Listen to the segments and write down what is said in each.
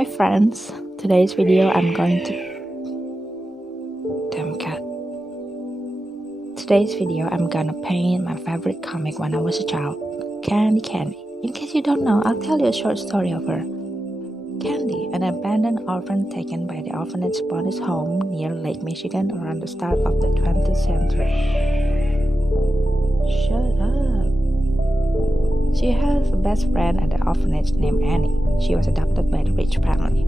Hi friends, today's video I'm going to damn cat. Today's video I'm gonna paint my favorite comic when I was a child, Candy. In case you don't know, I'll tell you a short story of her. Candy, an abandoned orphan taken by the orphanage spawned his home near Lake Michigan around the start of the 20th century. Shut up. She has a best friend at the orphanage named Annie. She was adopted by the rich family.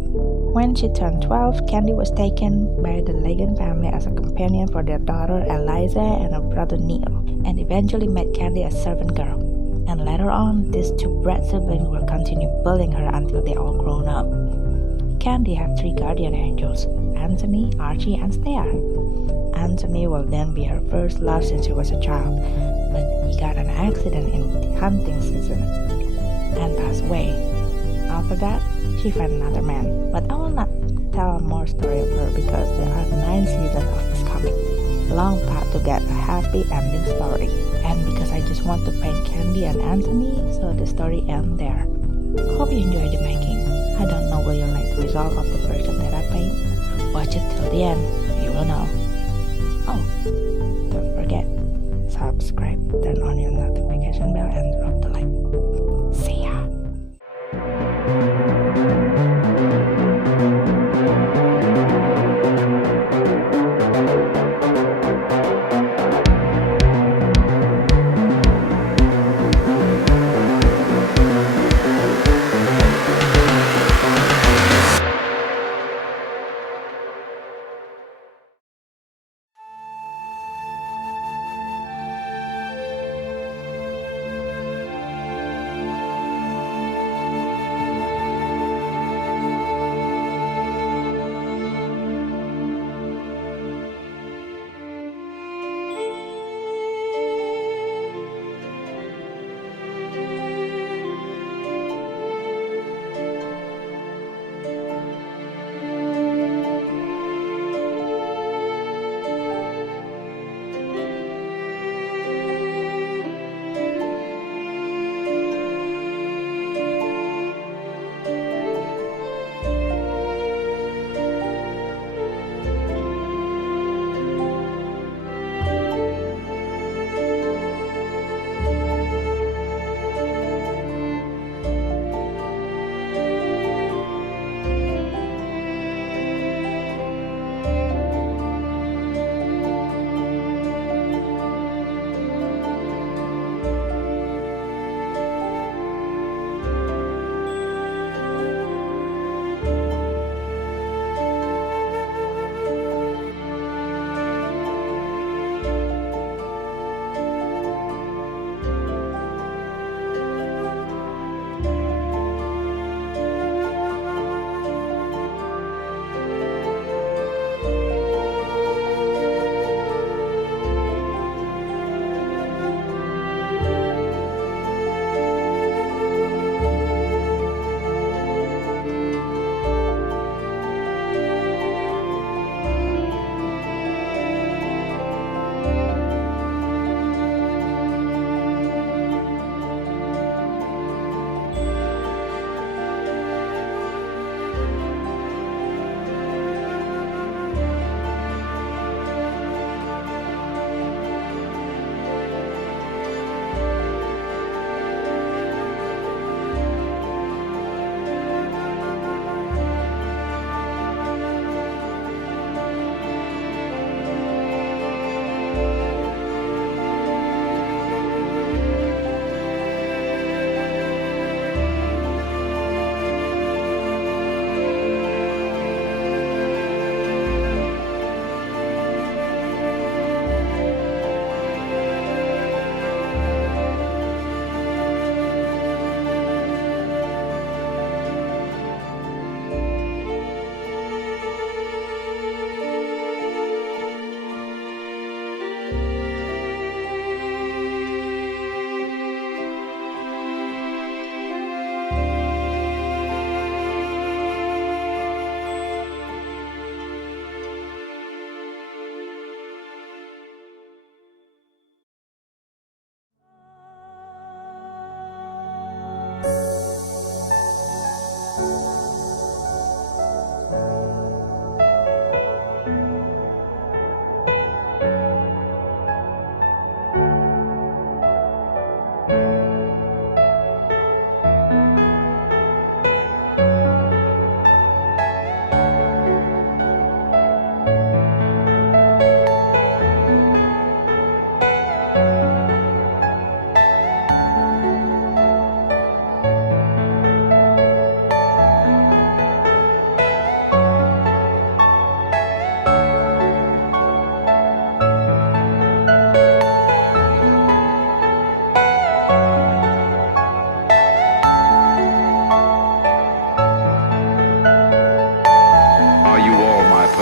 When she turned 12, Candy was taken by the Legan family as a companion for their daughter Eliza and her brother Neil, and eventually made Candy a servant girl. And later on, these two brat siblings will continue bullying her until they all grown up. Candy had 3 guardian angels, Anthony, Archie, and Star. Anthony will then be her first love since she was a child, but he got an accident in the hunting season and passed away. After that, she found another man, but I will not tell more story of her because there are 9 seasons of this comic. Long path to get a happy ending story, and because I just want to paint Candy and Anthony, so the story ends there. Hope you enjoy the making. I don't know will you like the result of the version that I paint. Watch it till the end, you will know. Oh, don't forget, subscribe, turn on your notification bell, and drop the like. See ya!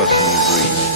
person you breathe.